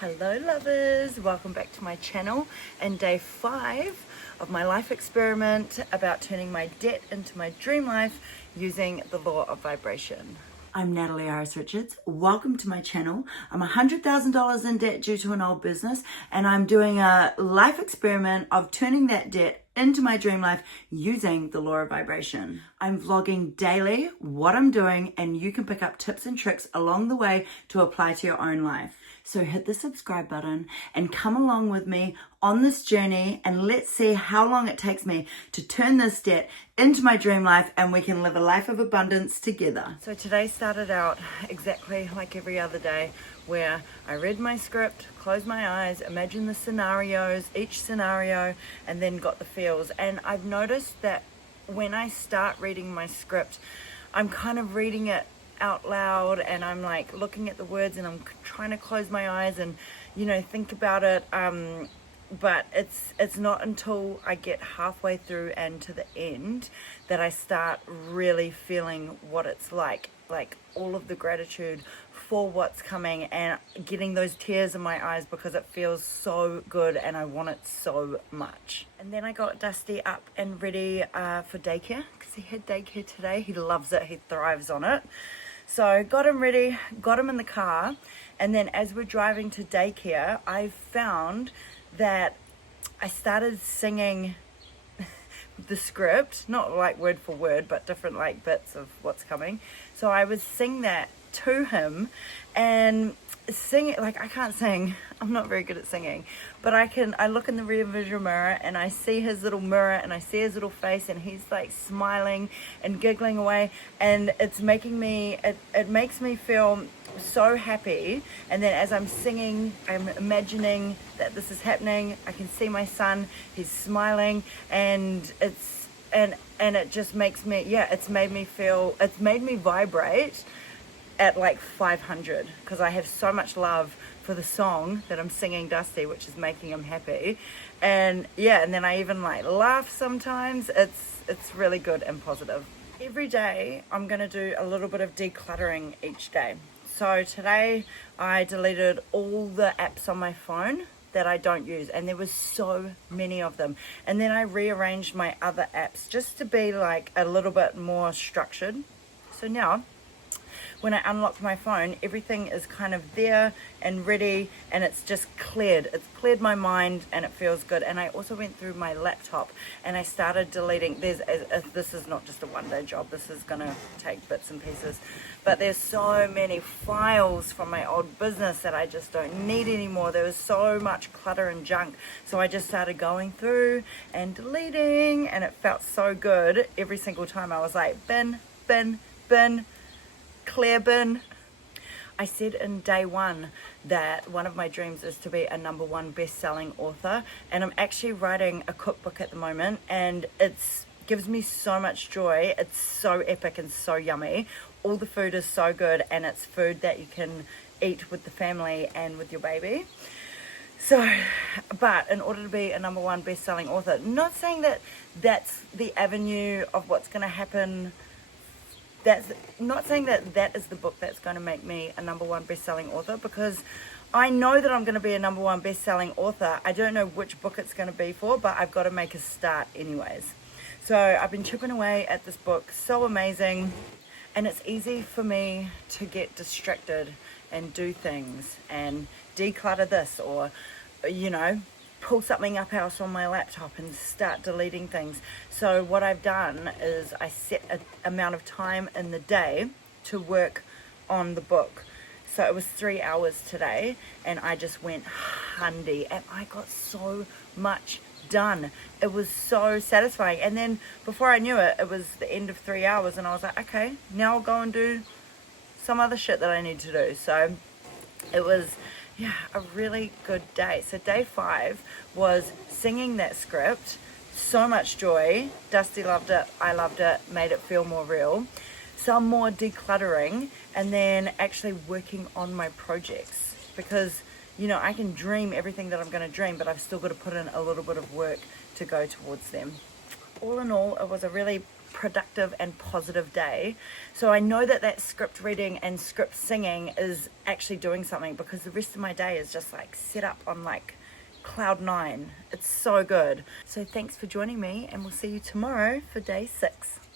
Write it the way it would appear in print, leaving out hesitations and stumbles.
Hello lovers, welcome back to my channel and day 5 of my life experiment about turning my debt into my dream life using the law of vibration. I'm Natalie Iris Richards. Welcome to my channel. I'm $100,000 in debt due to an old business, and I'm doing a life experiment of turning that debt into my dream life using the law of vibration. I'm vlogging daily what I'm doing, and you can pick up tips and tricks along the way to apply to your own life. So hit the subscribe button and come along with me on this journey, and let's see how long it takes me to turn this debt into my dream life, and we can live a life of abundance together. So today started out exactly like every other day, where I read my script, closed my eyes, imagined the scenarios, each scenario, and then got the feels. And I've noticed that when I start reading my script, I'm kind of reading it out loud, and I'm like looking at the words, and I'm trying to close my eyes and think about it, but it's not until I get halfway through and to the end that I start really feeling what it's like all of the gratitude for what's coming, and getting those tears in my eyes because it feels so good and I want it so much. And then I got Dusty up and ready for daycare, because he had daycare today. He loves it, he thrives on it. So got him ready, got him in the car, and then as we're driving to daycare, I found that I started singing the script, not like word for word, but different like bits of what's coming. So I would sing that to him, and sing it like I can't sing. I'm not very good at singing, but I look in the rear visual mirror and I see his little mirror and I see his little face, and he's like smiling and giggling away, and it makes me feel so happy. And then as I'm singing, I'm imagining that this is happening. I can see my son, he's smiling, and it just makes me, it's made me vibrate at like 500, because I have so much love for the song that I'm singing Dusty, which is making him happy. And then I even like laugh sometimes. It's really good and positive. Every day I'm gonna do a little bit of decluttering each day. So today I deleted all the apps on my phone that I don't use, and there was so many of them. And then I rearranged my other apps just to be like a little bit more structured. So now when I unlock my phone, everything is kind of there and ready, and it's just cleared. It's cleared my mind, and it feels good. And I also went through my laptop and I started deleting. This is not just a one-day job. This is gonna take bits and pieces. But there's so many files from my old business that I just don't need anymore. There was so much clutter and junk. So I just started going through and deleting, and it felt so good. Every single time I was like, bin, bin, bin, clear bin. I said in day 1 that one of my dreams is to be a #1 best-selling author, and I'm actually writing a cookbook at the moment, and it's gives me so much joy. It's so epic and so yummy. All the food is so good, and it's food that you can eat with the family and with your baby. So, but in order to be a #1 best-selling author, not saying that that's the avenue of what's going to happen. That's not saying that that is the book that's going to make me a #1 best-selling author, because I know that I'm going to be a #1 best-selling author. I don't know which book it's going to be for, but I've got to make a start anyways. So I've been chipping away at this book, so amazing, and it's easy for me to get distracted and do things and declutter this, or pull something up else on my laptop and start deleting things. So what I've done is I set an amount of time in the day to work on the book. So it was 3 hours today, and I just went handy, and I got so much done. It was so satisfying. And then before I knew it, it was the end of 3 hours, and I was like, okay, now I'll go and do some other shit that I need to do. So it was a really good day. So day 5 was singing that script. So much joy. Dusty loved it. I loved it. Made it feel more real. Some more decluttering, and then actually working on my projects, because I can dream everything that I'm going to dream, but I've still got to put in a little bit of work to go towards them. All in all, it was a really productive and positive day. So I know that that script reading and script singing is actually doing something, because the rest of my day is just like set up on like cloud 9. It's so good. So thanks for joining me, and we'll see you tomorrow for day 6.